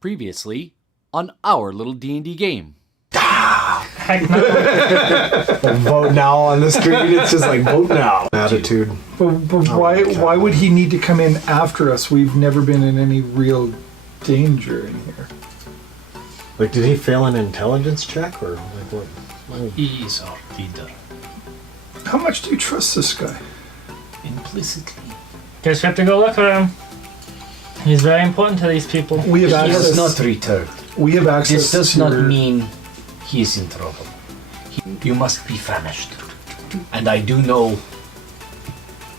Previously on our little D&D game. Heck no. Vote now on the screen. It's just like vote now attitude. But why would he need to come in after us? We've never been in any real danger in here. Like, did he fail an intelligence check or like what? He is our leader. How much do you trust this guy? Implicitly. Guess we have to go look at him. He's very important to these people. We have He access. has not returned. We have access. This does to not your- mean he is in trouble. You must be famished. And I do know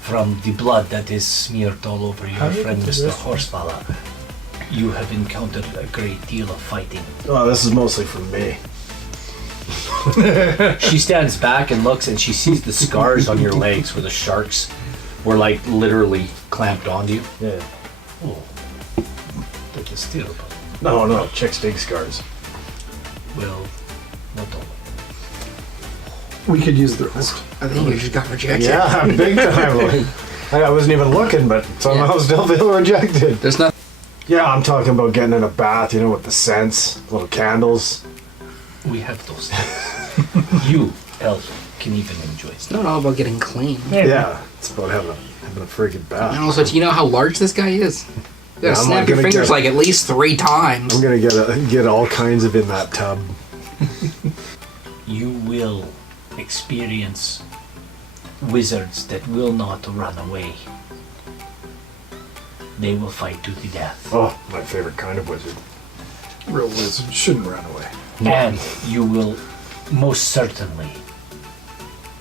from the blood that is smeared all over your How did friend you do Mr. this? Horsefaller, you have encountered a great deal of fighting. Oh, this is mostly from me. She stands back and looks and she sees the scars on your legs where the sharks were like literally clamped onto you. Yeah. Oh, that is terrible. No, chicks dig scars. Well, not all. We could use the rest. I think you just got rejected. Yeah, big time. Like, I wasn't even looking, but somehow still feel rejected. There's nothing. Yeah, I'm talking about getting in a bath, with the scents, little candles. We have those things. You, elf, can even enjoy It's stuff. not all about getting clean. Yeah, it's about having a freaking bath. And also, do you know how large this guy is? You gotta Yeah, I'm snap not your gonna fingers get- like at least 3 times. I'm gonna get all kinds of in that tub. You will experience wizards that will not run away. They will fight to the death. Oh, my favorite kind of wizard. Real wizards shouldn't run away. And you will most certainly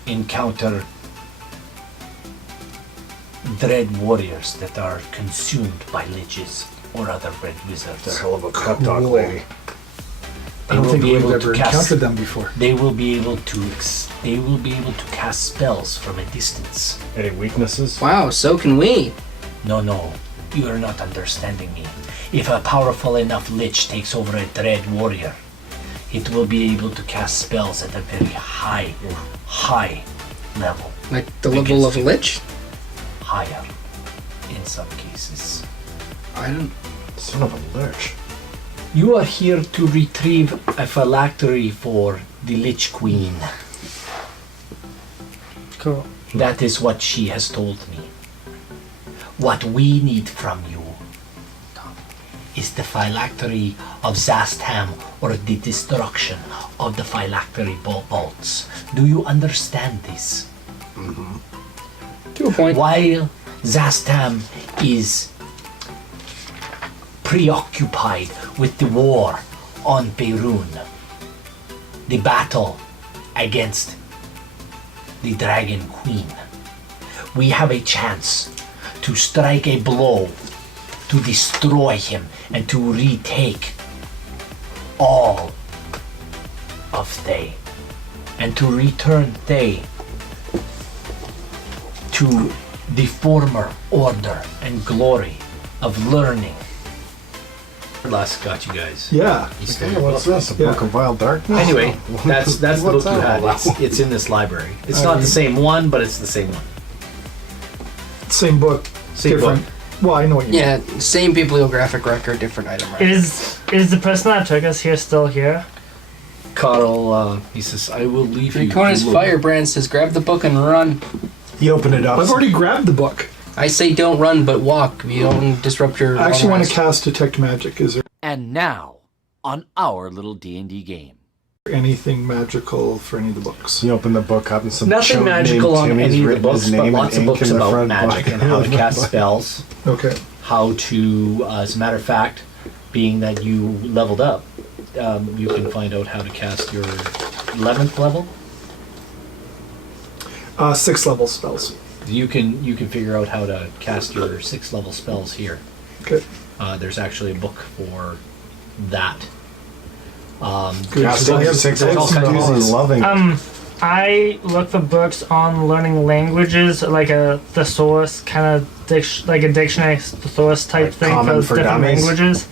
encounter dread warriors that are consumed by liches or other red It's a wizards. hell of a pep talk, Cool. lady. I don't will think be we've able ever to cast- encountered them before. They will be able to cast spells from a distance. Any weaknesses? Wow, so can we. No, you are not understanding me. If a powerful enough lich takes over a dread warrior, it will be able to cast spells at a very high level. Like the level of Lich? Higher, in some cases. I don't. Son of a lich. You are here to retrieve a phylactery for the Lich Queen. Cool. That is what she has told me. What we need from you is the phylactery of Zastam or the destruction of the phylactery bolts. Do you understand this? To a point. While Zastam is preoccupied with the war on Perun, the battle against the Dragon Queen, we have a chance to strike a blow to destroy him and to retake all of Thay and to return Thay to the former order and glory of learning. Last got you guys. Yeah. What's this? A Yeah. Book of Wild Darkness? Anyway, that's the book What's you that had. all It's in this library. It's not the same one, but it's the same one. Same book. Same different. Well, I know what you mean. Yeah, same bibliographic record, different item record. Is the person that took us here still here? Carl, he says, I will leave you. Draconis to look." Firebrand says, grab the book and run. You open it up. I've already grabbed the book. I say don't run, but walk. You don't disrupt your. I actually want to rest. cast Detect Magic. Is there And now, on our little D&D game. anything magical for any of the books? You open the book up and some Nothing chump magical named on Timmy's any of the written his books, but name in lots of ink books in the about front magic pocket. and how to cast spells. Okay. How to, as a matter of fact, being that you leveled up, you can find out how to cast your 11th level. 6 level spells. You can figure out how to cast your 6th level spells here. Okay. There's actually a book for that. Good. Cast So I have- six I have books some and doozies. loving. I look for books on learning languages, like a thesaurus kind of like a dictionary thesaurus type Like thing Common for for different Dummies? languages,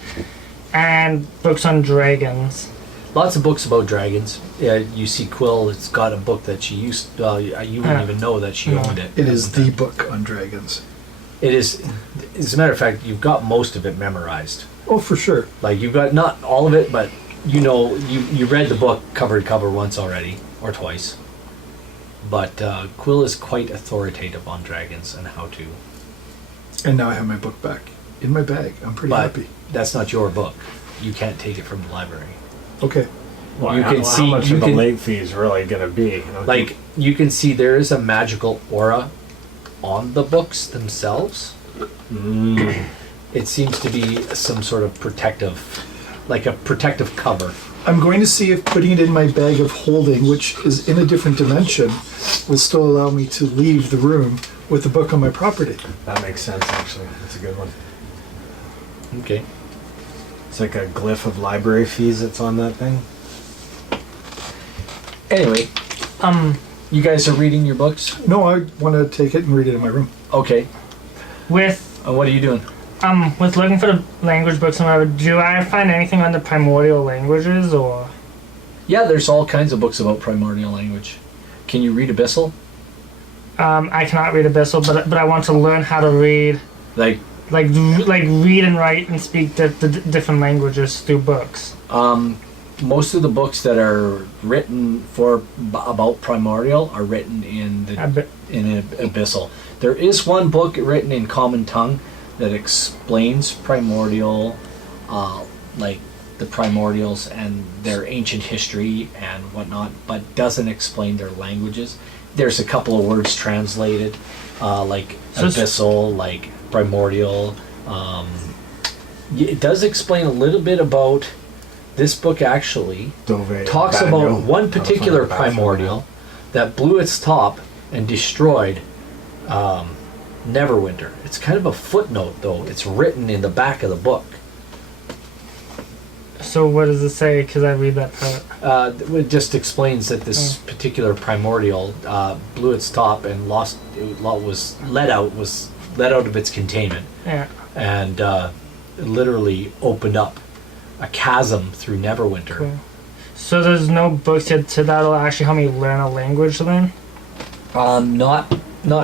and books on dragons. Lots of books about dragons. Yeah, you see Quill. It's got a book that she used. You wouldn't even know that she owned it. It is the book on dragons. It is. As a matter of fact, you've got most of it memorized. Oh, for sure. Like you've got not all of it, but you know you read the book cover to cover once already or twice. But Quill is quite authoritative on dragons and how to. And now I have my book back in my bag. I'm pretty But happy. that's not your book. You can't take it from the library. Okay. Well, You how, can see- how much you of the can- late fee is really going to be? Like you can see there is a magical aura on the books themselves. It seems to be some sort of protective, like a protective cover. I'm going to see if putting it in my bag of holding, which is in a different dimension, will still allow me to leave the room with the book on my property. That makes sense, actually. That's a good one. Okay. It's like a glyph of library fees that's on that thing. Anyway, you guys are reading your books. No, I want to take it and read it in my room. Okay. With What are you doing? with looking for the language books and whatever, do I find anything on the primordial languages or? Yeah, there's all kinds of books about primordial language. Can you read Abyssal? I cannot read Abyssal, but I want to learn how to read, Like, like read and write and speak the different languages through books. most of the books that are written about primordial are written in Abyssal. There is one book written in Common Tongue that explains primordial, like the primordials and their ancient history and whatnot, but doesn't explain their languages. There's a couple of words translated, like abyssal, like primordial. It does explain a little bit about this book. Actually Dove talks Banjo. about one How to particular find a bathroom. primordial that blew its top and destroyed Neverwinter. It's kind of a footnote, though. It's written in the back of the book. So what does it say? Because I read that part. It just explains that this particular primordial blew its top and was let out of its containment, Yeah. and literally opened up a chasm through Neverwinter. Cool. So there's no books yet that'll actually help me learn a language then? Not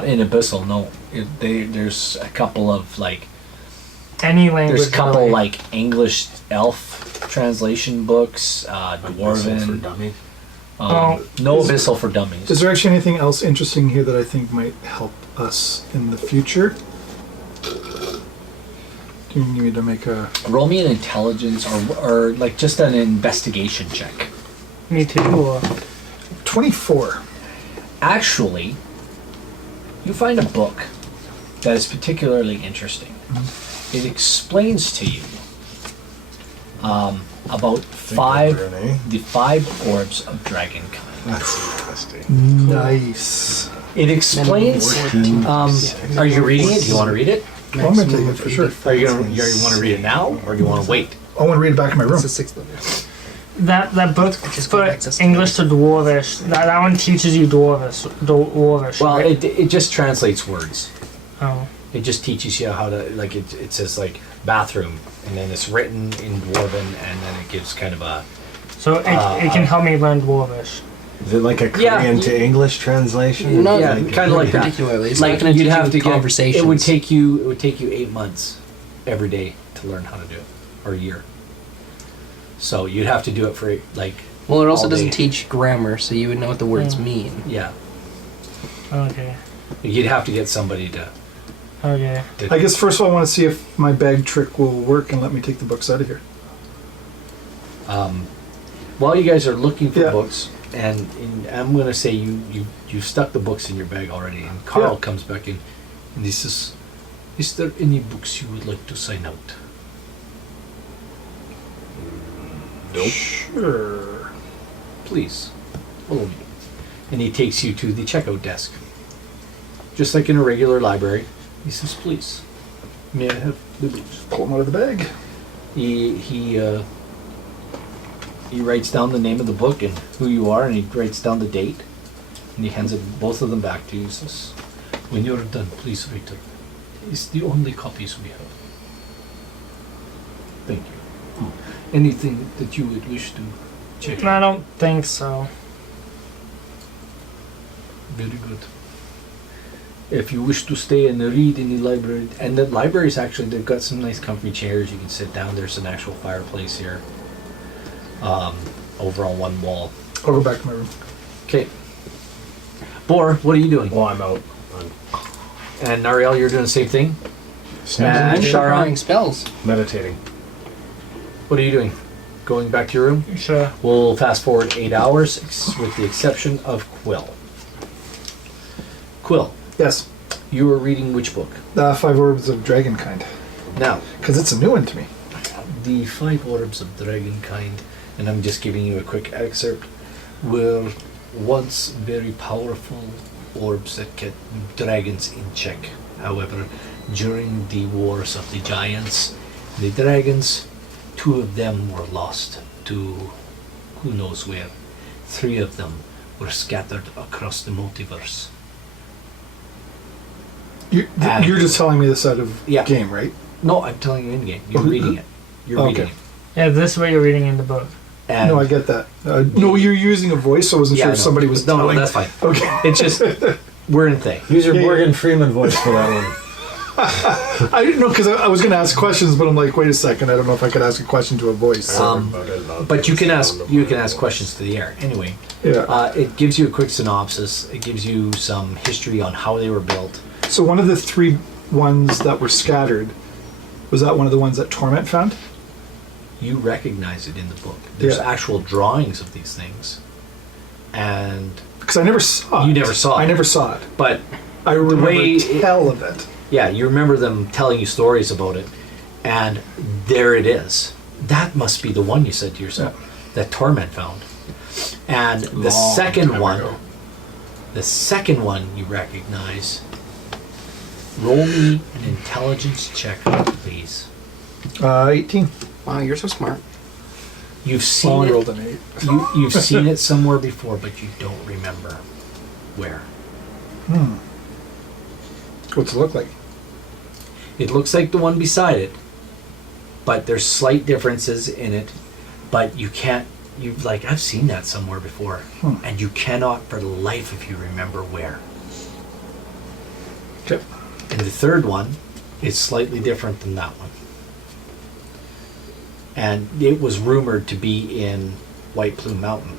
in Abyssal, no. There's a couple of like Any language. there's a couple really. like English elf translation books, Abyssal for Dwarven. dummies. No Is- Abyssal for dummies. Is there actually anything else interesting here that I think might help us in the future? Do you need me to make a... Roll me an intelligence or like just an investigation check. Me too. Or 24. Actually, you find a book that is particularly interesting. It explains to you about the five orbs of dragonkind. That's interesting. Nice. It explains. Are you reading it? Do you want to read it? Well, I'm going to take it for sure. Are you want to read it now, or do you want to wait? I want to read it back in my room. It's the sixth level. that book Just for got access to English to Dwarvish. That one teaches you Dwarvish. Well, right? it just translates words. Oh. It just teaches you how to like it says like bathroom, and then it's written in Dwarven, and then it gives kind of a So it can help me learn Dwarvish. Is it like a Yeah. Korean to English translation? Not yeah, Like- kind of like that. particularly. It's Like not going to you'd teach have you to get conversations. it would take you 8 months every day to learn how to do it, or a year. So you'd have to do it for like Well, it also all doesn't day. teach grammar, so you would know what the words Mm. mean. Yeah, Okay. you'd have to get somebody to. Okay. I guess first of all, I want to see if my bag trick will work and let me take the books out of here. While you guys are looking for Yeah. books, and I'm going to say you stuck the books in your bag already, and Carl Yeah. comes back in, and he says, "Is there any books you would like to sign out?" Nope. Sure. Please, follow me. And he takes you to the checkout desk. Just like in a regular library. He says, "Please, may I have the books?" Pull them out of the bag. He writes down the name of the book and who you are, and he writes down the date, and he hands both of them back to you. He says, "When you're done, please return. It's the only copies we have. Thank you. Anything that you would wish to check?" I don't think so. Very good. If you wish to stay and read in the library, and the library's actually, they've got some nice comfy chairs. You can sit down. There's an actual fireplace here, over on one wall. I'll go back to my room. Okay. Bor, what are you doing? Well, I'm out. And Nariel, you're doing the same thing? I'm And sharpening Sharon, spells. Meditating. what are you doing? Going back to your room? Sure. We'll fast forward 8 hours, with the exception of Quill. Quill, Yes. you were reading which book? 5 Orbs of Dragonkind. Now, Because it's a new one to me. the 5 orbs of dragonkind, and I'm just giving you a quick excerpt, were once very powerful orbs that kept dragons in check. However, during the wars of the giants, the dragons, 2 of them were lost to who knows where. 3 of them were scattered across the multiverse. And- You're just telling me this out of Yeah. game, right? No, I'm telling you in game. You're Oh, reading it. You're okay. reading it. Yeah, this is what you're reading in the book. And No, I get that. No, you're using a voice, so I wasn't Yeah, sure if no. somebody was No, telling. that's fine. Okay. It's just we're in thing. Use your Yeah, Morgan Freeman voice for that one. I didn't know because I was going to ask questions, but I'm like, wait a second, I don't know if I could ask a question to a voice. But you can ask questions to the air anyway. Yeah. It gives you a quick synopsis. It gives you some history on how they were built. So one of the 3 ones that were scattered, was that one of the ones that Torment found? You recognize it in the book. There's Yeah. actual drawings of these things, and Because I never saw it. You never saw it. I never saw it. but I remember way tell of it. yeah, you remember them telling you stories about it, and there it is. That must be the one you said to yourself that Torment found. And the second one you recognize. Roll me an intelligence check, please. 18. Wow, you're so smart. You've I seen only it. rolled an 8. You've seen it somewhere before, but you don't remember where. What's it look like? It looks like the one beside it, but there's slight differences in it. But you can't. You've like I've seen that somewhere before, and you cannot for the life of you remember where. Okay. And the third one is slightly different than that one. And it was rumored to be in White Plume Mountain.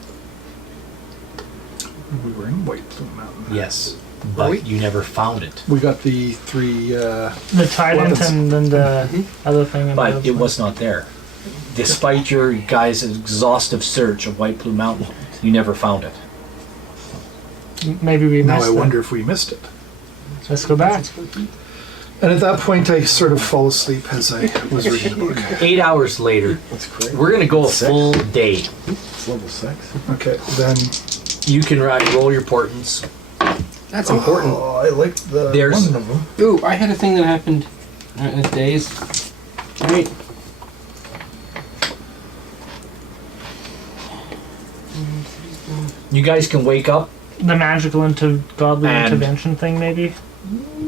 We were in White Plume Mountain. Yes, Were we? but you never found it. We got the 3. The trident Weapons. and then the other thing. and the But other it thing. was not there. Despite your guys' exhaustive search of White Plume Mountain, you never found it. Maybe we Now missed I it. wonder if we missed it. Let's go back. And at that point, I sort of fall asleep as I was reading the book. 8 hours later, That's great. we're gonna go a full day. It's level 6. Okay, then. You can roll your portents. That's important. Oh, I like the There's- one of them. Ooh, I had a thing that happened in days. Right. You guys can wake up, The magical into godly And- intervention thing, maybe.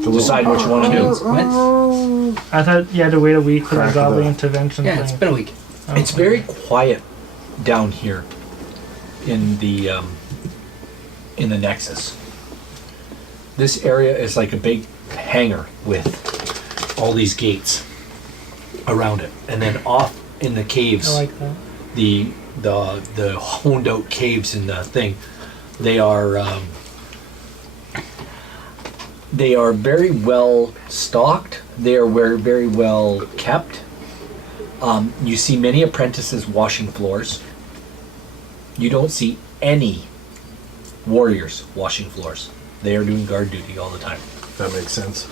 decide what you want to do. What? I thought you had to wait a week for Crack that of godly the- intervention Yeah, thing. it's been a week. Oh, It's very quiet down here in the Nexus. This area is like a big hangar with all these gates around it, and then off in the caves, I like that. the honed out caves in the thing, they are very well stocked. They are very well kept. You see many apprentices washing floors. You don't see any warriors washing floors. They are doing guard duty all the time. That makes sense.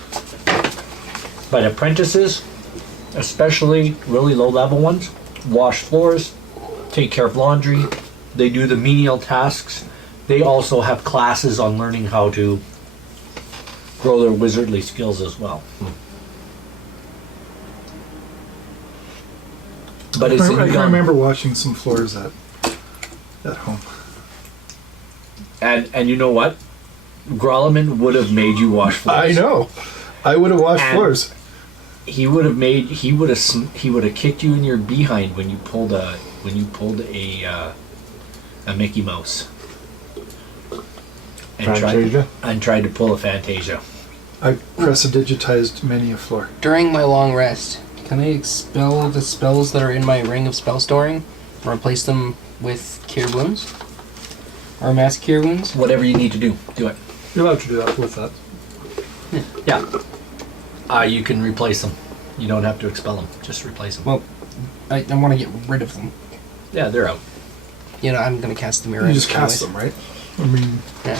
But apprentices, especially really low level ones, wash floors, take care of laundry. They do the menial tasks. They also have classes on learning how to grow their wizardly skills as well. But it's I in can gun. remember washing some floors at home. And you know what? Grolleman would have made you wash floors. I know. I would have washed And- floors. He would have kicked you in your behind when you pulled a Mickey Mouse and Fantasia? tried to pull a Fantasia. I press-digitized many a floor. During my long rest, can I expel the spells that are in my ring of spell storing and replace them with cure wounds? Or mass cure wounds? Whatever you need to do, do it. You're allowed to do that with that. Yeah. You can replace them. You don't have to expel them. Just replace them. Well, I want to get rid of them. Yeah, they're out. You know, I'm going to cast the mirror. You just cast them, right? I mean, Yeah.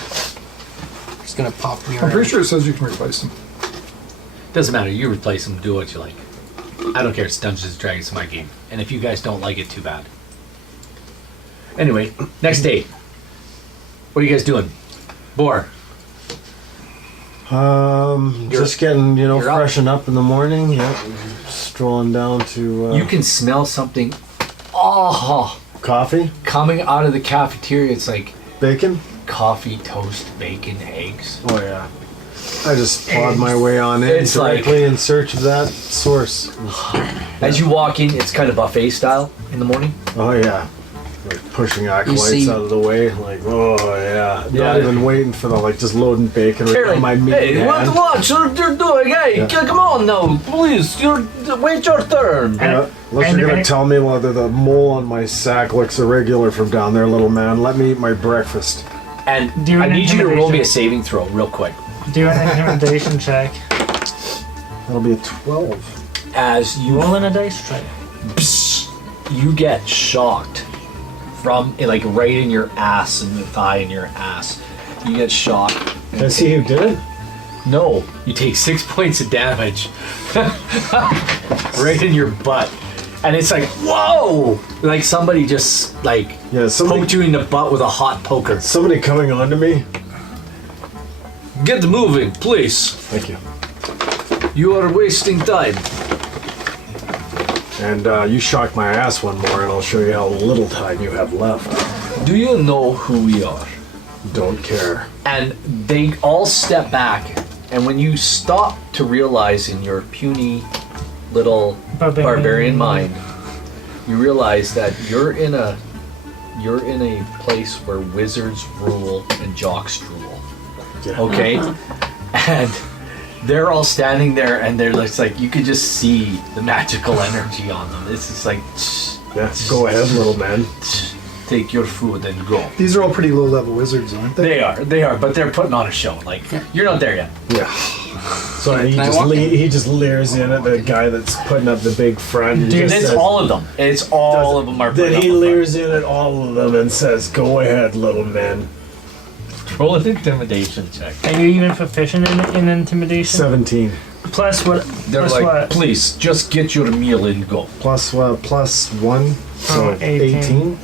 Just going to pop the mirror. I'm pretty sure it says you can replace them. Doesn't matter. You replace them. Do what you like. I don't care. It's Dungeons and Dragons, my game. And if you guys don't like it, too bad. Anyway, next day. What are you guys doing? Boar. Just getting, you're up. freshen up in the morning. Yep. Strolling down to You can smell something. Oh, coffee, coming out of the cafeteria. It's like bacon. coffee, toast, bacon, eggs. Oh yeah. I just plod my way on in It's directly in search of that source. As you walk in, it's kind of buffet style in the morning. Oh yeah. Like pushing acolytes see- out of the way. Like, oh yeah. Yeah. Not even waiting for the just loading bacon right on my meat hey, hand. what you're doing? Hey, Yeah. come on now, please. Wait your turn. Yeah, unless and- you're gonna and- tell me whether the mole on my sack looks irregular from down there, little man. Let me eat my breakfast. And Do I an need you to roll me a intimidation. saving throw real quick. Do an intimidation check. That'll be a 12. As you Roll in a dice check. you get shocked from like right in your ass and the thigh in your ass. You get shocked. Can I see who did it? No, you take 6 points of damage right in your butt, and it's like whoa! Like somebody just like Yeah, poked you in the butt with a hot poker. somebody coming on to me. Get moving, please. Thank you. You are wasting time. And you shock my ass one more, and I'll show you how little time you have left. Do you know who we are? Don't care. And they all step back, and when you stop to realize in your puny little barbarian mind, you realize that you're in a place where wizards rule and jocks drool. Yeah. Okay? And they're all standing there, and they're just like, you could just see the magical energy on them. It's just like, Yeah. Go ahead, little man. take your food and go. These are all pretty low-level wizards, aren't they? They are, but they're putting on a show. Like, you're not there yet. Yeah. So he Can I just walk in? he just leers in at the guy that's putting up the big front. and Dude, just it's says- all of them. It's all of them are Then putting he up a front. leers in at all of them and says, "Go ahead, little men." Roll an intimidation check. Are you even proficient in intimidation? 17. Plus what? They're plus like, what? please, just get your meal and go. Plus 1, so Oh, 18. 18.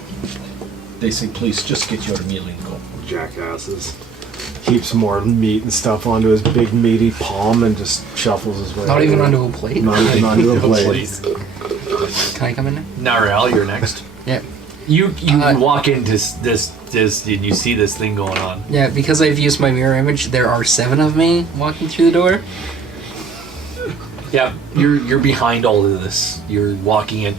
They say, please, just get your meal and go. Jackasses. Heaps more meat and stuff onto his big meaty palm and just shuffles his way. Not even onto a plate? Not even onto a blade. Please. Can I come in now? Nariel, you're next. Yeah. You Uh, walk into this and you see this thing going on. Yeah, because I've used my mirror image, there are 7 of me walking through the door. Yeah, you're behind all of this. You're walking in.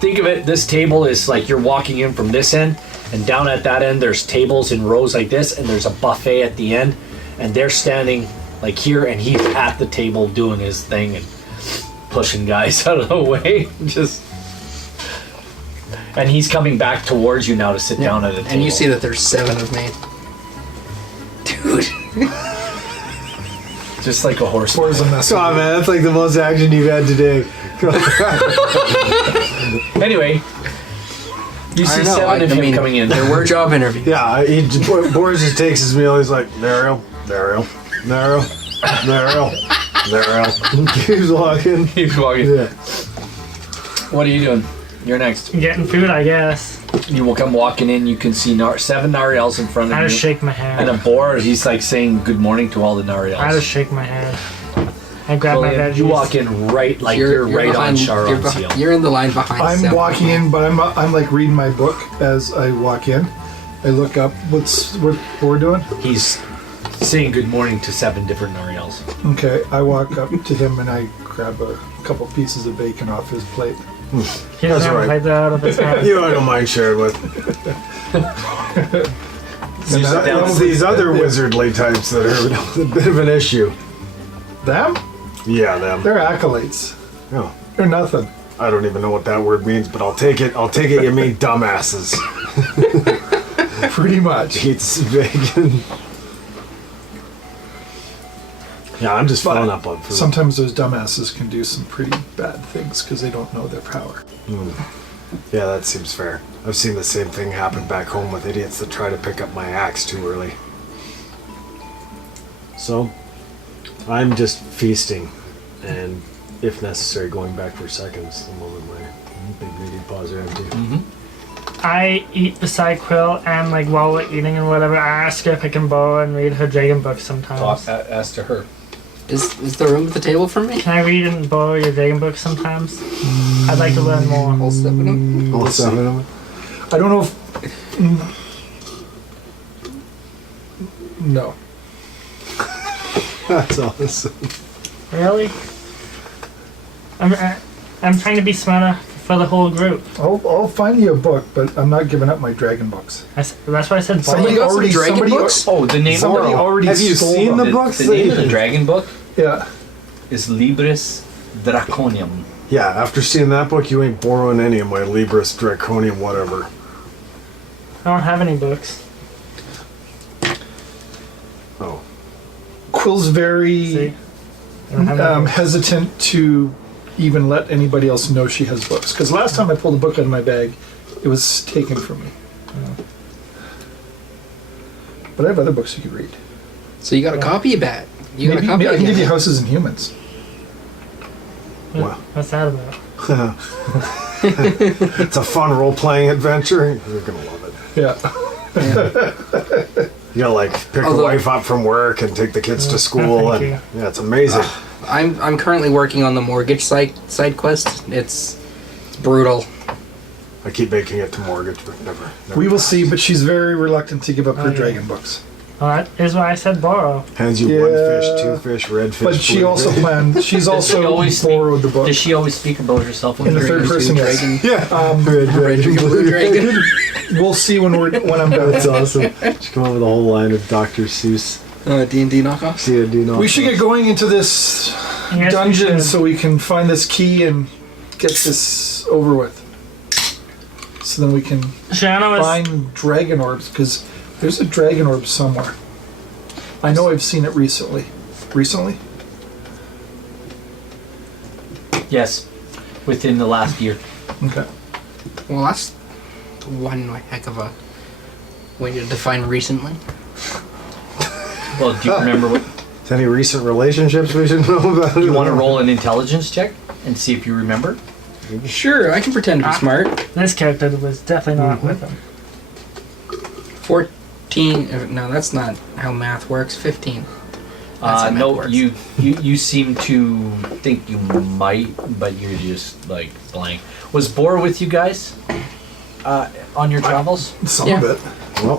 Think of it, this table is like you're walking in from this end, and down at that end there's tables in rows like this, and there's a buffet at the end, and they're standing like here, and he's at the table doing his thing and pushing guys out of the way. And he's coming back towards you now to sit down at a table. And you see that there's 7 of me. Dude. just like a horse. Or is a mess. Come on, man. That's like the most action you've had today. Anyway, you see 7 of him coming in. There were job interviews. Yeah, Boris just takes his meal. He's like, Nariel. And keeps walking. Keeps walking. Yeah. What are you doing? You're next. Getting food, I guess. You will come walking in. You can see 7 Nariels in front of I you. just shake my And hand. a boar. He's like saying good morning to all the Nariels. I just shake my hand. I grab my William, veggies. you walk in right, like you're right behind, on Sharon's heel. You're in the line behind. I'm 7. walking in, but I'm like reading my book as I walk in. I look up. What we're doing? He's saying good morning to 7 different Nariels. Okay, I walk up to him and I grab a couple pieces of bacon off his plate. He That's doesn't have right. to take that out of his hand. You I don't mind sharing with. And These other wizardly types that are a bit of an issue. Them? Yeah, them. They're acolytes. No, They're nothing. I don't even know what that word means, but I'll take it. I'll take it. You mean dumbasses. Pretty much. Eats bacon. Yeah, I'm just filling up on food. Sometimes those dumbasses can do some pretty bad things because they don't know their power. Yeah, that seems fair. I've seen the same thing happen back home with idiots that try to pick up my axe too early. So, I'm just feasting, and if necessary, going back for seconds the moment my big meaty paws are empty. I eat beside Quill, and like while we're eating and whatever, I ask her if I can borrow and read her dragon book sometimes. As to her. Is there room at the table for me? Can I read and borrow your dragon book sometimes? I'd like to learn more. All seven of them? All seven of them? I don't know if. No. That's awesome. Really? I'm trying to be smarter for the whole group. I'll find you a book, but I'm not giving up my dragon books. That's why I said Somebody got some already. dragon Somebody, books? Oh, the name. somebody already Have you stole seen them. the books? The name of the dragon book Yeah. is Libris Draconium. Yeah, after seeing that book, you ain't borrowing any of my Libris Draconium whatever. I don't have any books. Oh. Quill's very See? I don't have any books. hesitant to even let anybody else know she has books. Because last time I pulled a book out of my bag, it was taken from me. But I have other books you could read. So you got a copy of that? You got a Maybe copy I of can give you that? Houses and Humans. Wow. What's that about? It's a fun role-playing adventure. You're gonna love it. Yeah. You gotta like pick Although- the wife up from work and take the kids to school, thank and you. yeah, it's amazing. I'm currently working on the mortgage side quest. It's brutal. I keep making it to mortgage, but never. We will see, but she's very reluctant to give up her yeah. dragon books. Well, that is why I said borrow. Hands you Yeah. one fish, two fish, red fish. But she blue also fish. planned. She's also always speak- borrowed the book Does she always speak about herself in the third person. Yes. Dragon. Yeah. Red dragon, blue dragon. We'll see when I'm done. That's awesome. She come up with a whole line of Dr. Seuss. D&D knockoffs. D&D We should get going into this Yes, dungeon we should. so we can find this key and get this over with. So then we can Shanna was find dragon orbs, because there's a dragon orb somewhere. I know I've seen it recently. Recently? Yes, within the last year. Okay. Well, that's one heck of a way to define recently. Well, do you remember what? Any recent relationships we should know about? You want to roll an intelligence check and see if you remember? Sure, I can pretend to be smart. this character was definitely not with him. 14. No, that's not how math works. 15. That's how math No, works. you seem to think you might, but you're just like blank. Was Boar with you guys on your travels? Some Yeah. of it. Well,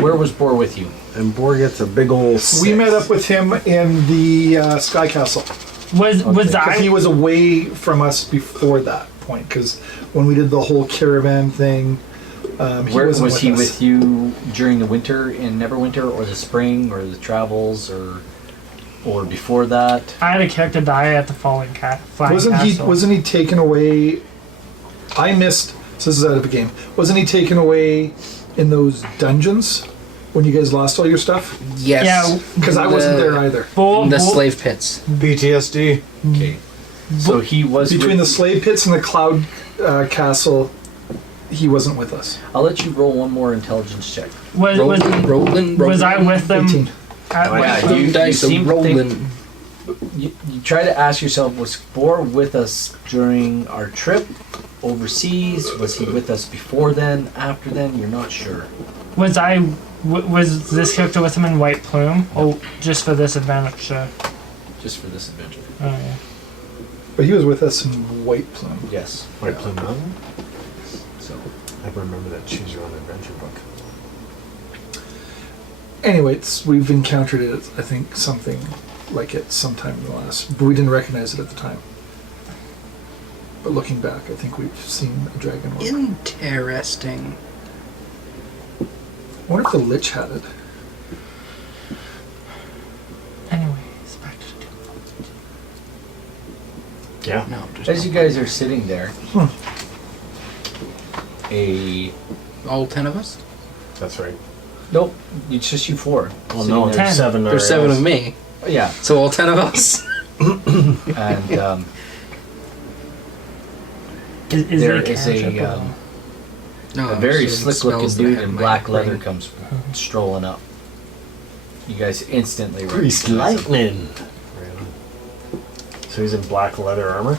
Where was Boar with you? and Boar gets a big ol' We six. met up with him in the Sky Castle. Was Because he I? was away from us before that point, because when we did the whole caravan thing, he Where wasn't was he us. with you during the winter in Neverwinter, or the spring, or the travels, or before that? I had a character die at the flying castle. Wasn't he taken away? I missed. So this is out of the game. Wasn't he taken away in those dungeons when you guys lost all your stuff? Yes. Yeah, Because I wasn't there either. The slave pits. PTSD. Okay, so he was Between the with, slave pits and the cloud castle, he wasn't with us. I'll let you roll one more intelligence check. Rolling. Was I with them? 18. Yeah, you dice seem are to think- rolling. You try to ask yourself, was Boar with us during our trip overseas? Was he with us before then, after then? You're not sure. Was this character with him in White Plume? Oh, just for this adventure. Just for this adventure. Oh yeah. But he was with us in White Plume. Yes. White Plume Mountain? So I remember that Choose Your Own Adventure book. Anyway, we've encountered it, I think, something like it sometime in the last, but we didn't recognize it at the time. But looking back, I think we've seen a dragon orb. Interesting. I wonder if the Lich had it. Anyways, back to the Yeah. No, just As you guys are sitting there, all 10 of us. That's right. nope, it's just you four. Well, sitting no, there. there's 7. There's 7 of me, Yeah, so all 10 of us. and Is there it is cantrip a or- No, a very so slick-looking spells that I dude have in my black leather brain. comes strolling up. You guys instantly Priest recognize him. Lightning. So he's in black leather armor?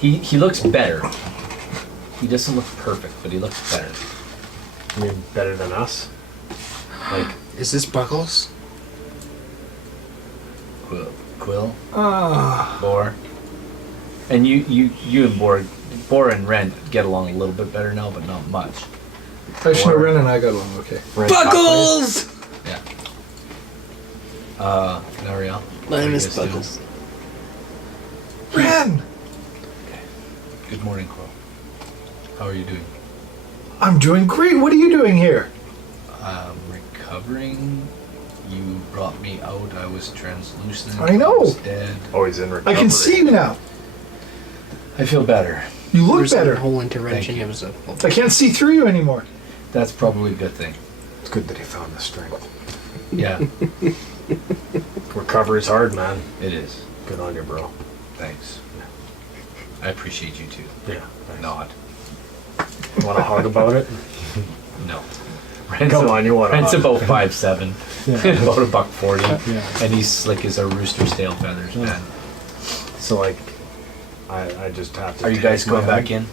He looks better. He doesn't look perfect, but he looks better. I mean, better than us? Like, Is this Buckles? Quill, Ah, Bor, and you and Bor and Ren get along a little bit better now, but not much. actually, Ren and I got along okay. Red Buckles! Yeah. Nariel. My name How is you guys doing? Buckles. Ren, Good morning, Quill. How are you doing? I'm doing great. What are you doing here? Recovering. You brought me out. I was translucent. I know. was dead. Oh, he's in recovery. I can see you now. I feel better. You look There's better. that whole intervention. Thank you. It was a I can't see through you anymore. That's probably a good thing. It's good that he found the strength. Yeah, Recovery's hard, man. it is. Good on you, bro. Thanks. I appreciate you too. Yeah. Not. Want to hug about it? No. Come on, you want to Rent's hug. about 5'7", about $1.40, Yeah. and he's slick as a rooster's tail feathers, Yeah. man. So, like, I just have to... Are you guys going back in?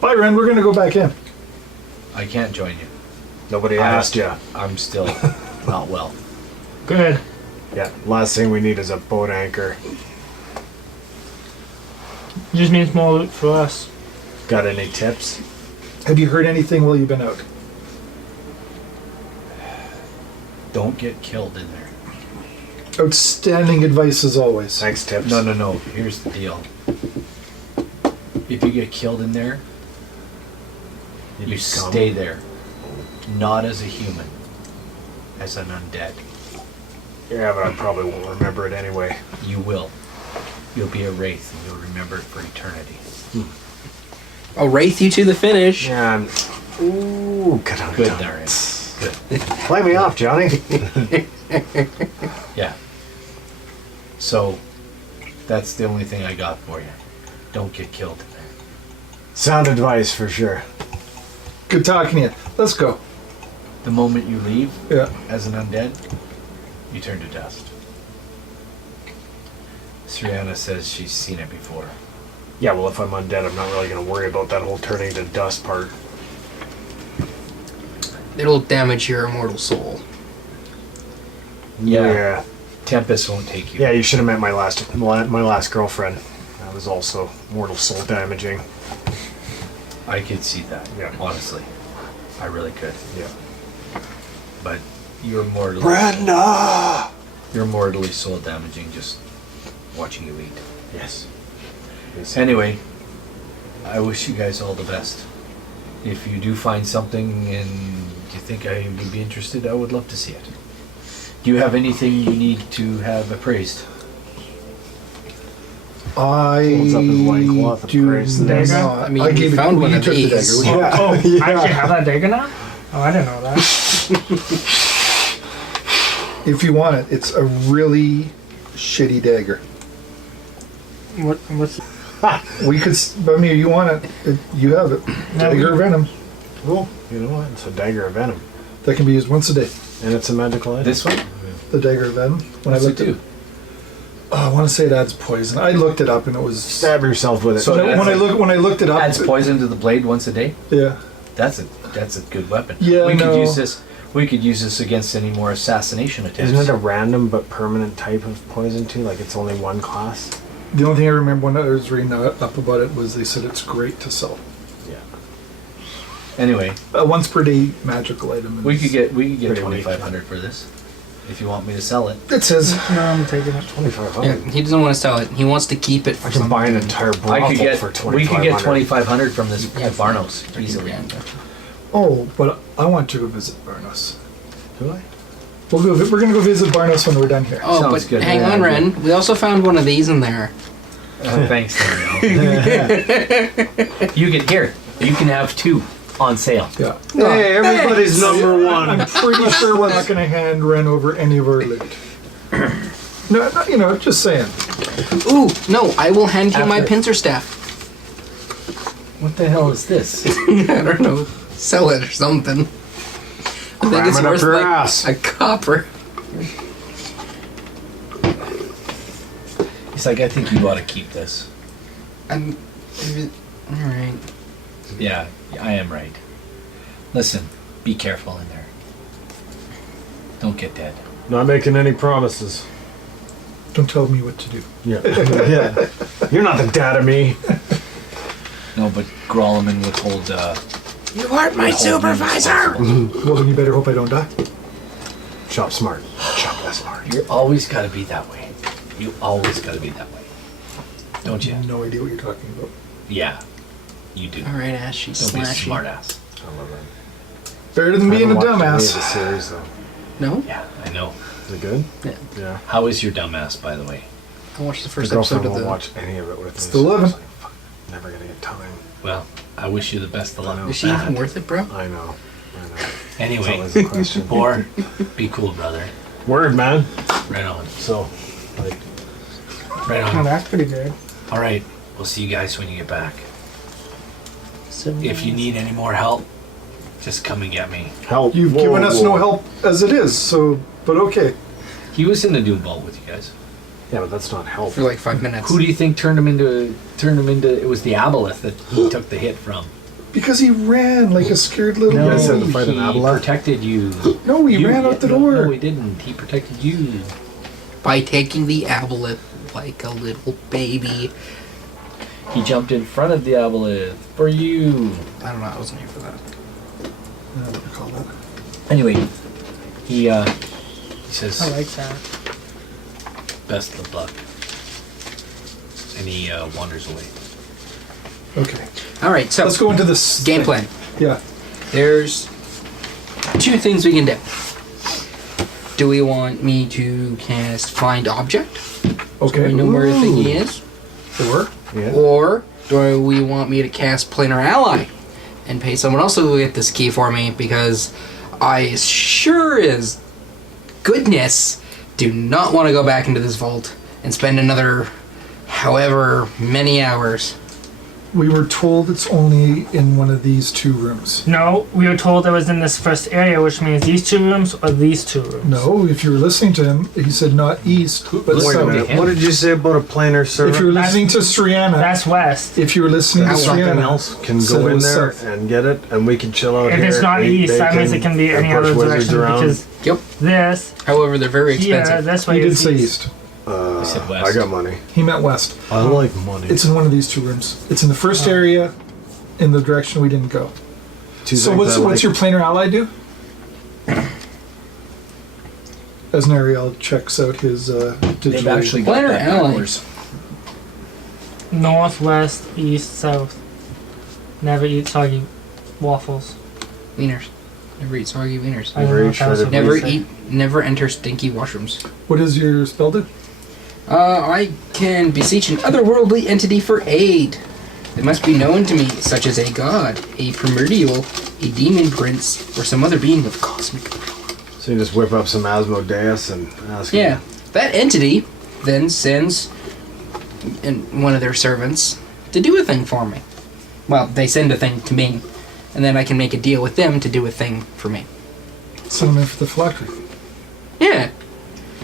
Bye, Ren. We're gonna go back in. I can't join you. Nobody asked you. I'm still not well. Good. Yeah, last thing we need is a boat anchor. Just means more loot for us. Got any tips? Have you heard anything while you've been out? Don't get killed in there. Outstanding advice as always. Thanks, tips. No. Here's the deal. If you get killed in there, you become- stay there. Not as a human. As an undead. Yeah, but I probably won't remember it anyway. You will. You'll be a wraith and you'll remember it for eternity. I'll wraith you to the finish. Yeah, and... Ooh, good on Good, you. Darren. Good. Play me off, Johnny. Yeah. So, that's the only thing I got for you. Don't get killed in there. Sound advice for sure. Good talking to you. Let's go. The moment you leave Yeah. as an undead, you turn to dust. Sriana says she's seen it before. Yeah, well, if I'm undead, I'm not really going to worry about that whole turning to dust part. It'll damage your immortal soul. Yeah. Tempest won't take you. Yeah, you should have met my last girlfriend. That was also mortal soul damaging. I could see that. Yeah. Honestly. I really could. Yeah. But you're mortally Brenda! you're mortally soul damaging just watching you eat. Yes. Anyway, I wish you guys all the best. If you do find something and you think I would be interested, I would love to see it. Do you have anything you need to have appraised? I Holds up his loincloth and do prays the dagger. not. I mean, we gave it- found one you of took the these. dagger. Yeah. Oh, Yeah. I actually have that dagger now? Oh, I didn't know that. If you want it, it's a really shitty dagger. What's We could, I mean, you want it, you have it. No, Dagger of venom Well, you know what? It's a dagger of venom. that can be used once a day. And it's a magical item. This one? The dagger of venom. When What's I it looked at do? I want to say it adds poison. I looked it up and it was. Stab yourself with it. So when I looked it up, Adds poison to the blade once a day? yeah. That's a good weapon. Yeah, we no. could use this. We could use this against any more assassination attempts. Isn't it a random but permanent type of poison too? Like it's only one class? The only thing I remember when I was reading up about it was they said it's great to sell. Yeah. Anyway, Once per day magical item. we could get Pretty weak. 2,500 for this, if you want me to sell it. It says No, I'm taking it. 2,500. Yeah, he doesn't want to sell it. He wants to keep it for I can buy an entire I brothel could get. for We could get 2,500. 2,500 from this Yeah. at Varnos easily. oh, but I want to go visit Barnos. Do I? We're gonna go visit Barnos when we're done here. Oh, Sounds but good. hang Yeah, on, yeah. Ren. We also found one of these in there. Thanks, You can have 2 on sale. Yeah. Hey, everybody's number one. I'm pretty sure we're not going to hand Ren over any of our loot. No, just saying. Ooh, no, I will hand you my After- pincer staff. What the hell is this? I don't know. Sell it or something. I think Ram it's it up worth your like ass. a copper. He's like, I think you ought to keep this. Alright. Yeah, I am right. Listen, be careful in there. Don't get dead. Not making any promises. Don't tell me what to do. Yeah. Yeah. You're not the dad of me. No, but Grolleman would hold. You aren't my supervisor! Well, then you better hope I don't die. Shop smart. Shop that smart. You're always got to be that way. You always got to be that way. Don't you? No idea what you're talking about. Yeah, you do. Alright, Ash, she's Don't be a slashy. smart ass. I love that. Better than being a I haven't watched any of the dumbass. series though. No? Yeah, I know. Is it good? Yeah. Yeah. How is your dumbass, by the way? I watched the The first girlfriend episode of won't the... watch any of it with me. Still so living. it's like, fuck, never gonna get time. Well, I wish you the best of luck. I know. Is with she even that. worth it, bro? I know. It's Anyway, always a question. or be cool, brother. Word, man. Right on. So, like, Right Oh, on. that's pretty good. All right, we'll see you guys when you get back. So If you need any more help, just come and get me. help. You've Whoa, given us whoa. no help as it is, so, but okay. He was in the Doom Vault with you guys. Yeah, but that's not help. For like 5 minutes. Who do you think turned him into? It was the Aboleth that he took the hit from. Because he ran like a scared little You guys had to baby. fight an he Aboleth? protected you. No, he You- ran out the no, door. No, he didn't. He protected you. By taking the aboleth like a little baby. He jumped in front of the Aboleth for you. I don't know, I wasn't here for that. I don't recall that. Anyway, he says, I like that. best of luck. And he wanders away. Okay. Alright, so Let's go into this game thing. plan. Yeah. There's 2 things we can do. Do we want me to cast Find Object? Okay. So we know where the thingy Ooh. is. Or Yeah. Or do we want me to cast Planar Ally and pay someone else to get this key for me? Because I sure as goodness do not want to go back into this vault and spend another however many hours. we were told it's only in one of these 2 rooms. No, we were told it was in this first area, which means these 2 rooms or these 2 rooms. No, if you were listening to him, he said not east, but Wait a Wait a south. minute. him. What did you say about a planar server? If you were listening to Sriana, That's west. if you were listening to Something Sriana, else can said go it in was there south. and get it, and we can chill out If here. it's not eat east, that means it bacon, can be and any push other wizards direction around. because Yep. this However, they're very here, expensive. this way he did is say east. east. I said west. I got money. He meant west. I like money. It's in one of these 2 rooms. It's in the first area, in the direction we didn't go. Two So things what's I what's like. your planar ally do? As Nariel checks out his They've digital. actually got Planar that Ally. backwards. North, west, east, south. Never eat soggy waffles. Wieners. Never eat soggy wieners. I don't Never know eat if that was shredded what Never you said. eat. Never enter stinky washrooms. What does your spell do? I can beseech an otherworldly entity for aid. It must be known to me, such as a god, a primordial, a demon prince, or some other being with cosmic power. So you just whip up some Asmodeus and ask Yeah, him. that entity then sends one of their servants to do a thing for me. Well, they send a thing to me, and then I can make a deal with them to do a thing for me. Send him in for the phylactery. Yeah.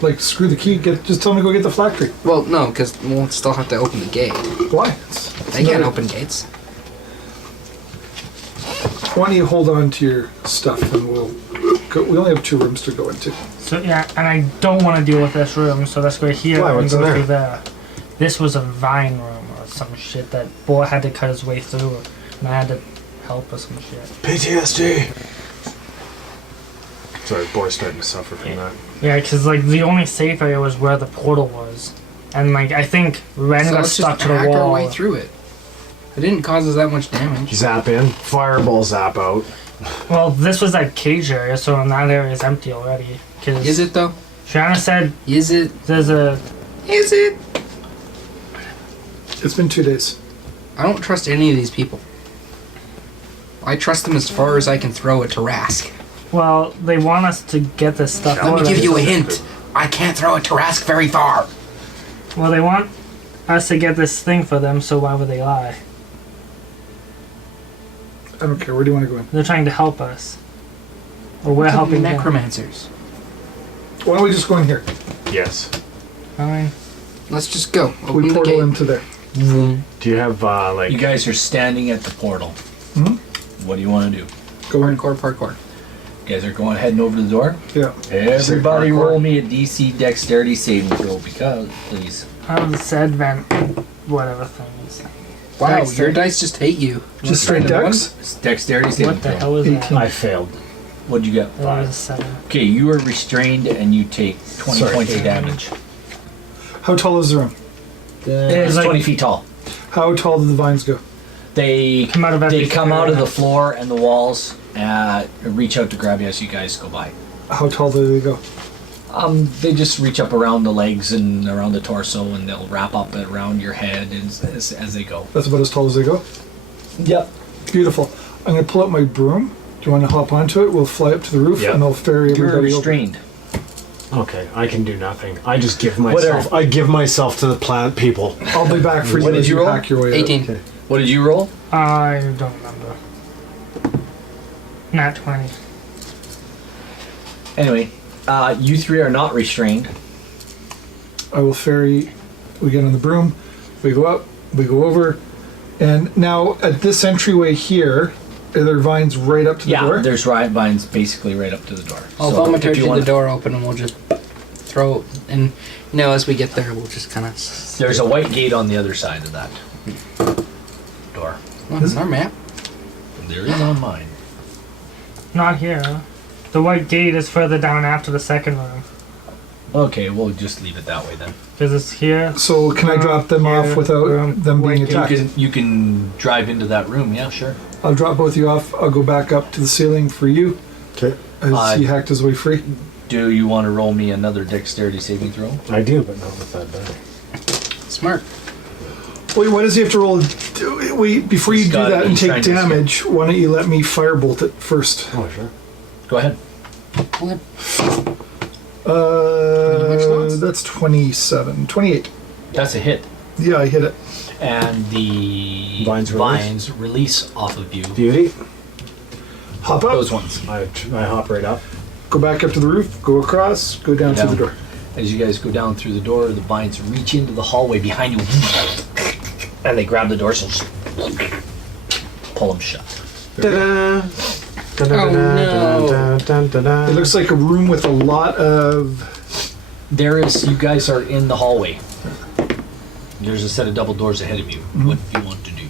Like, screw the key, just tell him to go get the phylactery. Well, no, because we'll still have to open the gate. Why? They can't open gates. Why don't you hold on to your stuff and we'll go. We only have 2 rooms to go into. So yeah, and I don't want to deal with this room, so let's go here Why? and What's go in there? through there. This was a vine room or some shit that boy had to cut his way through, and I had to help or some shit. PTSD. Sorry, boy's starting to suffer from that. Yeah, because like the only safe area was where the portal was, and like I think Ren So got let's stuck just to the hack our wall. way through it. It didn't cause us that much damage. Zap in, fireball zap out. Well, this was that cage area, so that area is empty already. Cause Is it though? Shanna said Is it? there's a Is it? It's been 2 days. I don't trust any of these people. I trust them as far as I can throw it to Rask. Well, they want us to get this stuff. Let me for give them. you a hint. I can't throw it to Rask very far. Well, they want us to get this thing for them, so why would they lie? I don't care. Where do you want to go in? They're trying to help us. Or we're helping them. necromancers. Why don't we just go in here? Yes. Fine. Let's just go. Open We the portal gate. into there. Do you have like? You guys are standing at the portal. Mhm. What do you want to do? Go in. Parkour. You guys are going heading over to the door. Yeah. Everybody Parkour. roll me a DC Dexterity saving throw, because please. Oh, the said vent, whatever things. Wow, Dex, your dice just hate you. Just straight dex? It's Dexterity saving What the throw. hell was that? 18. I failed. What'd you get? That was a 7. Okay, you are restrained and you take 20 Sorry. points of damage. How tall is the room? It's like- 20 feet tall. How tall do the vines go? They Come out of every come out of the floor. floor and the walls, reach out to grab you as you guys go by. How tall do they go? They just reach up around the legs and around the torso, and they'll wrap up around your head as they go. That's about as tall as they go? Yep. Beautiful. I'm going to pull out my broom. Do you want to hop onto it? We'll fly up to the roof Yeah. and I'll ferry You're everybody over. restrained. Okay, I can do nothing. I just give myself. I give myself to the plant people. I'll be back for you What did as you you roll? hack your way out. 18. What did you roll? I don't remember. Not 20. Anyway, you three are not restrained. I will ferry. We get on the broom. We go up. We go over. And now at this entryway here, are there vines right up to the door? There's riot vines basically right up to the door. I'll So thaumaturgy if you the wanna- door open and we'll just throw. And as we get there, we'll just kind of. There's a white gate on the other side of that door. What's our map? There is on mine. Not here. The white gate is further down after the second room. Okay, we'll just leave it that way then. Because it's here. So can I drop them off Here, without them being white gate. attacked? You can drive into that room. Yeah, sure. I'll drop both of you off. I'll go back up to the ceiling for you Okay. as he hacked his way free. Do you want to roll me another dexterity saving throw? I do, but not with that die. Smart. Wait, why does he have to roll? Wait, before you He's do got that it. and He's take trying to damage, why don't you let me firebolt it first? Oh sure. Go ahead. Much loss? That's 27. 28. That's a hit. Yeah, I hit it. And the Vines release off of you. Beauty. Hop up, Those ones. I hop right up. go back up to the roof, go across, go down to Down. the door. As you guys go down through the door, the vines reach into the hallway behind you, and they grab the door, so just pull them shut. Oh, no. It looks like a room with a lot of... You guys are in the hallway. There's a set of double doors ahead of you. What do you want to do?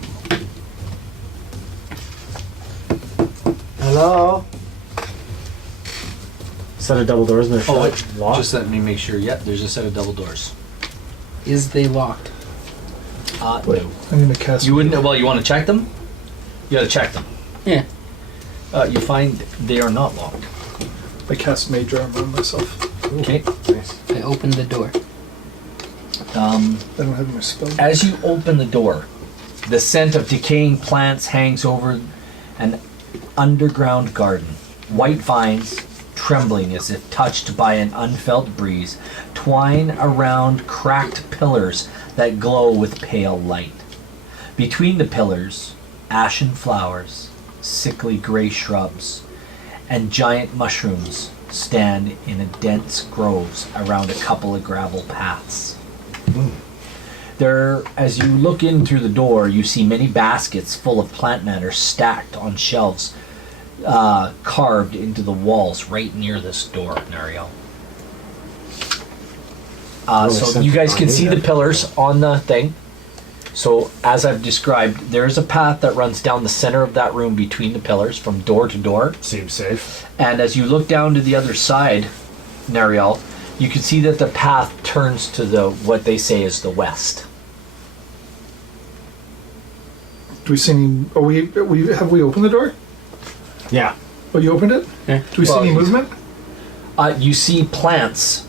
Hello. Set of double doors and they're shut. Locked? Just let me make sure. Yep, there's a set of double doors. Is they locked? Wait, No. I'm going to cast... You wouldn't. Well, you want to check them? You got to check them. Yeah. You find they are not locked. I cast Mage Armor on myself. Okay. Nice. I opened the door. I don't have my spell. As you open the door, the scent of decaying plants hangs over an underground garden. White vines, trembling as if touched by an unfelt breeze, twine around cracked pillars that glow with pale light. Between the pillars, ashen flowers, sickly gray shrubs, and giant mushrooms stand in a dense groves around a couple of gravel paths. There, as you look in through the door, you see many baskets full of plant matter stacked on shelves, carved into the walls right near this door, Nariel. So you guys can see the pillars on the thing. So as I've described, there's a path that runs down the center of that room between the pillars from door to door. Seems safe. And as you look down to the other side, Nariel, you can see that the path turns to what they say is the west. Do we see any... Have we opened the door? Yeah. Oh, you opened it? Yeah. Do we see Well, any movement? You see plants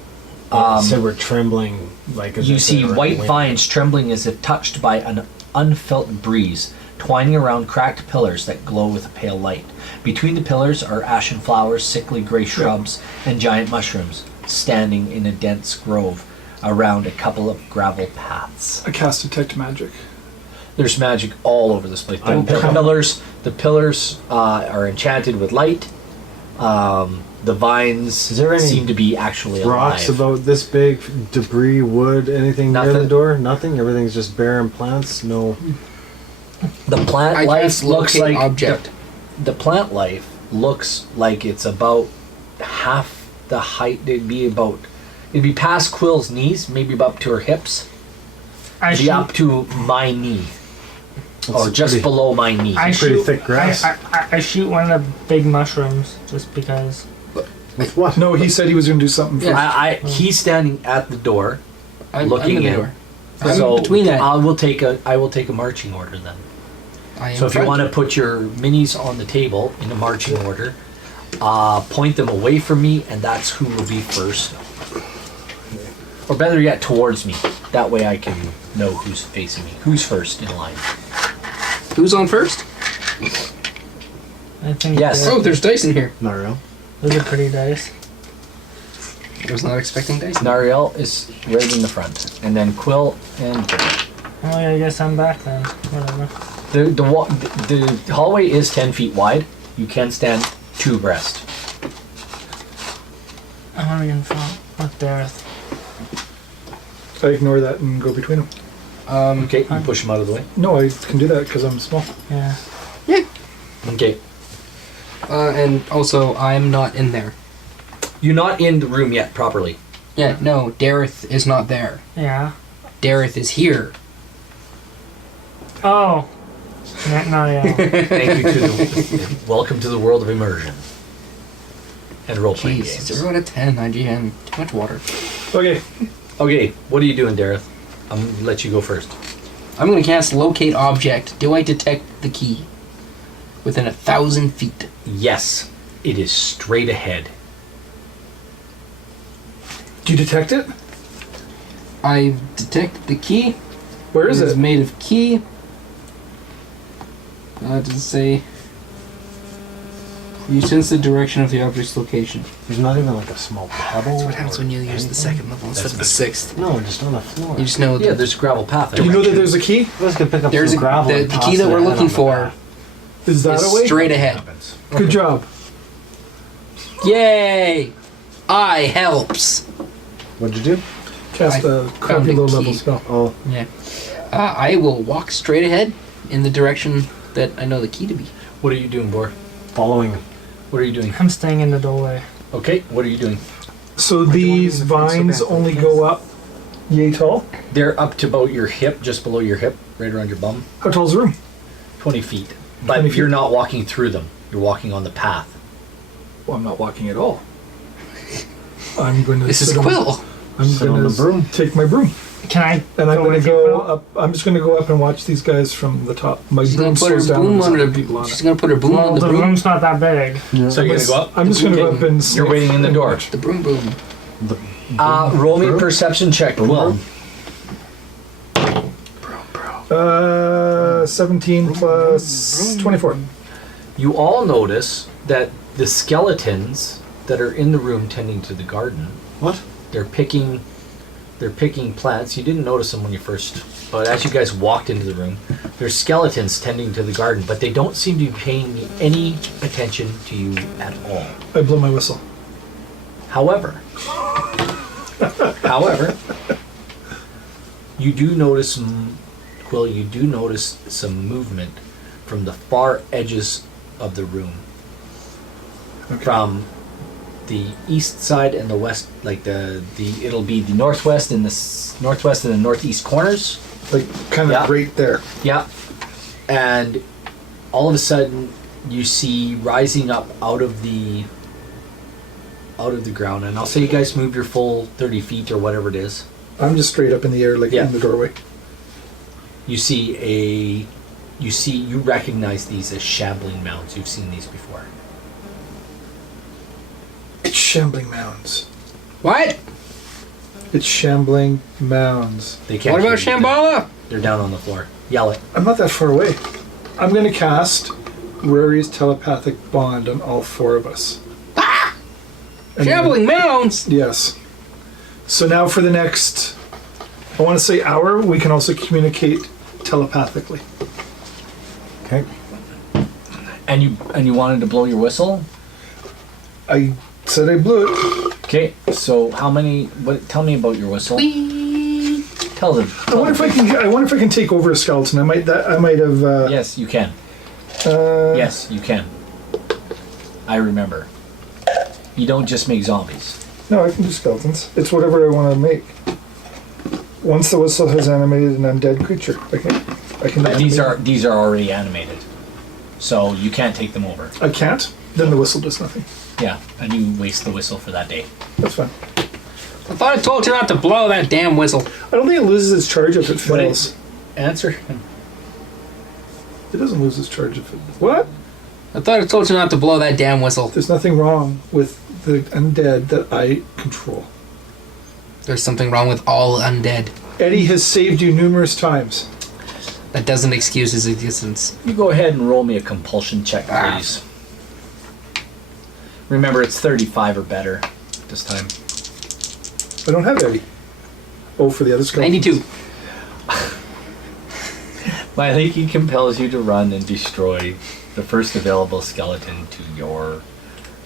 So we're trembling like as You if see they were white wind. vines trembling as if touched by an unfelt breeze, twining around cracked pillars that glow with a pale light. Between the pillars are ashen flowers, sickly gray shrubs, and giant mushrooms, standing in a dense grove around a couple of gravel paths. I cast detect magic. There's magic all over this place. I'm The pillars are enchanted with light. The vines Is there any seem to be actually Rocks alive. about this big, debris, wood, anything near Nothing. the door? Nothing? Everything's just barren plants? No. The plant I life cast looks locate like object. The plant life looks like it's about half the height. It'd be past Quill's knees, maybe up to her hips. I Be up to my knee, or just pretty- below my knee. I pretty shoot, thick grass. I shoot one of the big mushrooms just because. With what? No, he said he was going to do something first. Yeah. He's standing at the door, I'm looking in the in. door. I'm so between that. I will take a marching order then. I am So if you front. want to put your minis on the table in a marching order, point them away from me, and that's who will be first. Or better yet, towards me. That way I can know who's facing me. Who's first in line. Who's on first? I think. Yes. Oh, there's dice in here. Not real. Those are pretty dice. I was not expecting dice. Nariel is right in the front. And then Quill and Bill. Oh yeah, I guess I'm back then. Whatever. The hallway is 10 feet wide. You can stand two abreast. I want to be in front with Dareth. I ignore that and go between them. Okay, you push them out of the way. No, I can do that because I'm small. Yeah. Okay. And also, I'm not in there. You're not in the room yet properly. Yeah, no, Dareth is not there. Yeah. Dareth is here. Oh. No, yeah. Thank you to the welcome to the world of immersion and role playing Jeez, games. 0 out of 10 IGN. Too much water. Okay. Okay, what are you doing, Dareth? I'm gonna let you go first. I'm gonna cast locate object. Do I detect the key? Within 1,000 feet. Yes, it is straight ahead. Do you detect it? I detect the key. Where is It's it? made of key. Does it say? You sense the direction of the object's location. There's not even like a small pebble. That's what happens or when you use the anything? second level instead of the sixth. No, just on the floor. You just know Yeah, that there's a gravel path. Do you know that there's a key? You guys could pick up there's some gravel. the and key toss that it we're ahead looking on the for path. Is that is a way? straight ahead. Good job. Yay! I helps. What'd you do? Cast I a found crappy a low-level key. spell. Oh, Yeah. I will walk straight ahead in the direction that I know the key to be. What are you doing, Bor? following. What are you doing? I'm staying in the doorway. Okay, what are you doing? So do these you want me to vines feel so bad? only go up yay tall? They're up to about your hip, just below your hip, right around your bum. How tall's the room? 20 feet. But 20 feet. you're not walking through them. You're walking on the path. Well, I'm not walking at all. I'm going to. This is sit on- Quill. I'm Sit going on to the broom. take my broom, Can I? and I'm going to with you, go Quill? up. I'm just going to go up and watch these guys from the top. My She's broom gonna put her slows down. boom and on there's her. people on She's it. gonna put her boom Well, on the the broom. room's not that big. So you're going to go up? I'm just going to go up and. You're sniff waiting in the and door. watch. The broom boom. Roll me a Broom? perception check, Will. 17 plus 24. You all notice that the skeletons that are in the room tending to the garden, What? they're picking plants. You didn't notice them when you first, but as you guys walked into the room, there's skeletons tending to the garden, but they don't seem to be paying any attention to you at all. I blow my whistle. However, you do notice, Quill, you do notice some movement from the far edges of the room. Okay. From the east side and the west, like it'll be the northwest and northwest and the northeast corners. Like, kind of Yeah. right there. Yeah. And all of a sudden you see rising up out of the ground, and I'll say you guys move your full 30 feet or whatever it is. I'm just straight up in the air, like Yeah. in the doorway. You recognize these as shambling mounds. You've seen these before. It's shambling mounds. What? It's Shambling Mounds. They can't What about hear you. Shambhala? They're down on the floor. Yell it. I'm not that far away. I'm going to cast Rory's telepathic bond on all 4 of us. And Shambling Mounds? Yes. So now for the next, I want to say hour, we can also communicate telepathically. Okay. And you wanted to blow your whistle? I said I blew it. Okay. So how many? Tell me about your whistle. Tell them. I wonder if I can take over a skeleton. I might have. Yes, you can. Yes, you can. I remember. You don't just make zombies. No, I can do skeletons. It's whatever I want to make. Once the whistle has animated an undead creature, I can. These animate are already animated, so you can't take them over. I can't. Then the whistle does nothing. Yeah, and you waste the whistle for that day. That's fine. I thought I told you not to blow that damn whistle. I don't think it loses its charge if it fails. Answer. It doesn't lose its charge if it. What? I thought I told you not to blow that damn whistle. There's nothing wrong with the undead that I control. There's something wrong with all undead. Eddie has saved you numerous times. That doesn't excuse his existence. You go ahead and roll me a compulsion check, please. Remember, it's 35 or better this time. I don't have Eddie. Oh, for the other skeletons. 92. My thinking compels you to run and destroy the first available skeleton to your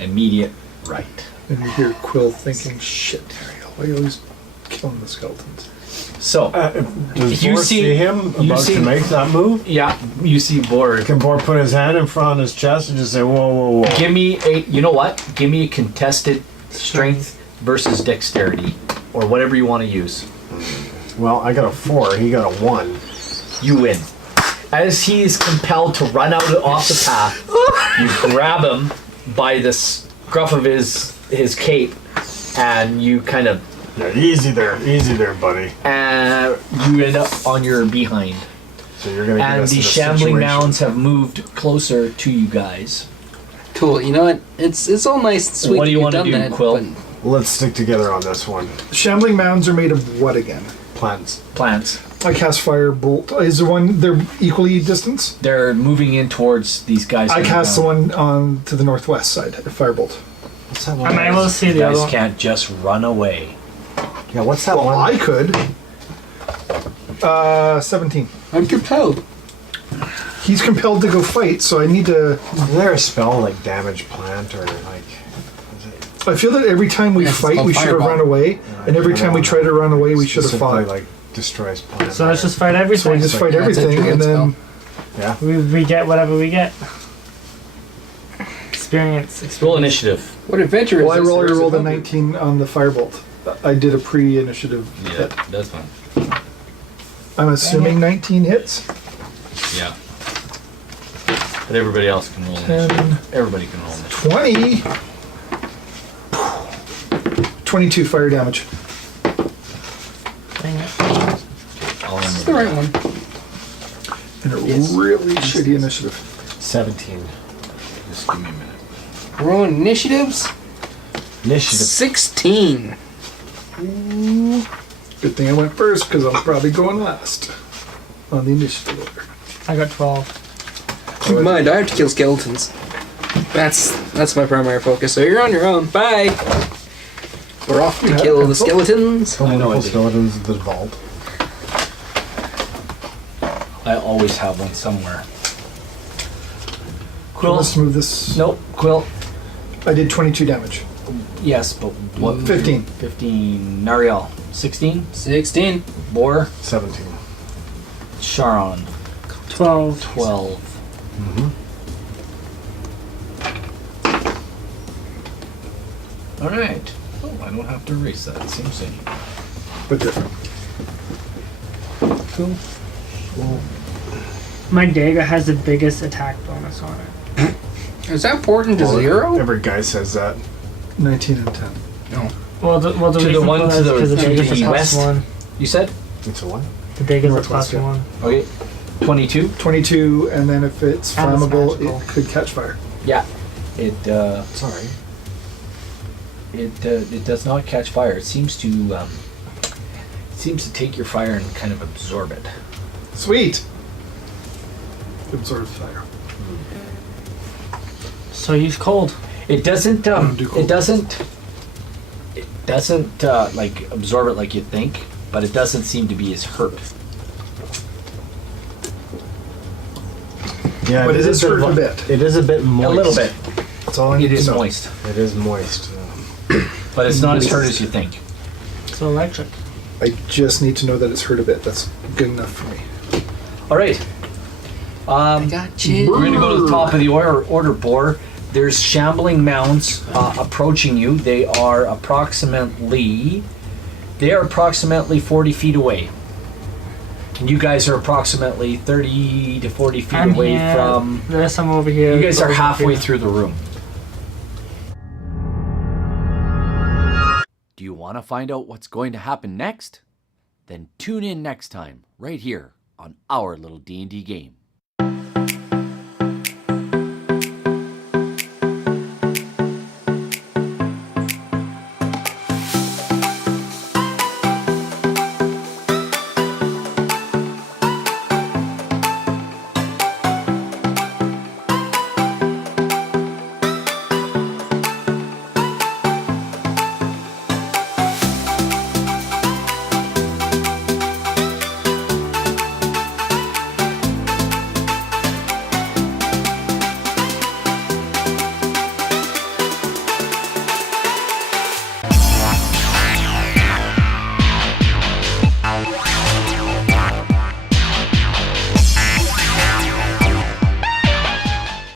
immediate right. And you hear Quill thinking, shit, Ariel, why are you always killing the skeletons? So, Does you Bor see him about to make that move? yeah, you see Borg. Can Bor put his hand in front of his chest and just say, whoa, whoa, whoa? Give me you know what? Give me a contested strength versus dexterity, or whatever you want to use. Well, I got a 4. He got a 1. You win. As he is compelled to run off the path, you grab him by the scruff of his cape, and you kind of Yeah, easy there, buddy. you end up on your behind. So you're gonna get And us the in a shambling situation. mounds have moved closer to you guys. Cool. You know what? It's all nice and sweet. What do you that want to you've do, done that, Quill? but Let's stick together on this one. Shambling mounds are made of what again? Plants. Plants. I cast Firebolt. Is there one, they're equally distance? They're moving in towards these guys. I on cast the ground. one on to the northwest side, Firebolt. What's that one? I'm able to see You the other guys one. can't just run away. Yeah, what's that Well, one? I could. 17. I'm compelled. He's compelled to go fight, so I need to... Is there a spell like damage plant or like? Is it, I feel that every time we Yes, it's fight, called we should have Fireball. run away, and every time we try to run away, we should have specifically, fought. like destroys plants. So let's just fight So we everything. just fight Yeah, it's a everything, and druid then... Yeah. We get whatever we get. Experience. Roll initiative. What adventure Well, I is this? already Or is it rolled a homebrew? 19 on the Firebolt. I did a pre-initiative Yeah, hit. that's fine. I'm assuming 19 hits. Yeah. But everybody else can roll initiative. Everybody can roll initiative. 20. 22 fire damage. Dang it. I'll It's the right one. And a Yes. really shitty initiative. 17. Just give me a minute. Rolling initiatives. Initiative. 16. Good thing I went first, because I'm probably going last on the initiative order. I got 12. Keep in mind, I have to kill skeletons. That's my primary focus. So you're on your own. Bye. We're off to Yeah, kill the pencil. skeletons. I know I Wonderful did. skeletons of the vault. I always have one somewhere. Quill, Quill. let's move this. Nope. Quill. I did 22 damage. Yes, but what? 15. 15. Nariel. 16. 16. Bor. 17. Sharon. 12. 12. All right. Oh, I don't have to erase that. It seems safe. But different. Cool. My dagger has the biggest attack bonus on it. Is that important to Well, 0? Every guy says that. 19 and 10. No. Well, the To the reason one for that to is the- because the to dagger's the a west? +1. You said? It's a what? The dagger's a Northwest, yeah. +1. Okay. 22. 22, and then if it's And it's flammable, magical. it could catch fire. Yeah. It Sorry. it does not catch fire. It seems to seems to take your fire and kind of absorb it. Sweet. Absorbs fire. So he's cold. It doesn't. do cold. It doesn't. It doesn't like absorb it like you think, but it doesn't seem to be as hurt. Yeah, But it is hurt a bit. It is a bit moist. A little bit. That's all I need It to is know. moist, It is moist. but it's not as hurt as you think. It's electric. I just need to know that it's hurt a bit. That's good enough for me. All right. I got you. We're going to go to the top of the order board. There's shambling mounds approaching you. They are approximately 40 feet away. And you guys are approximately 30 to 40 feet I'm away here. from... There's some over here. You guys are over halfway here. through the room. Do you want to find out what's going to happen next? Then tune in next time, right here on our little D&D game.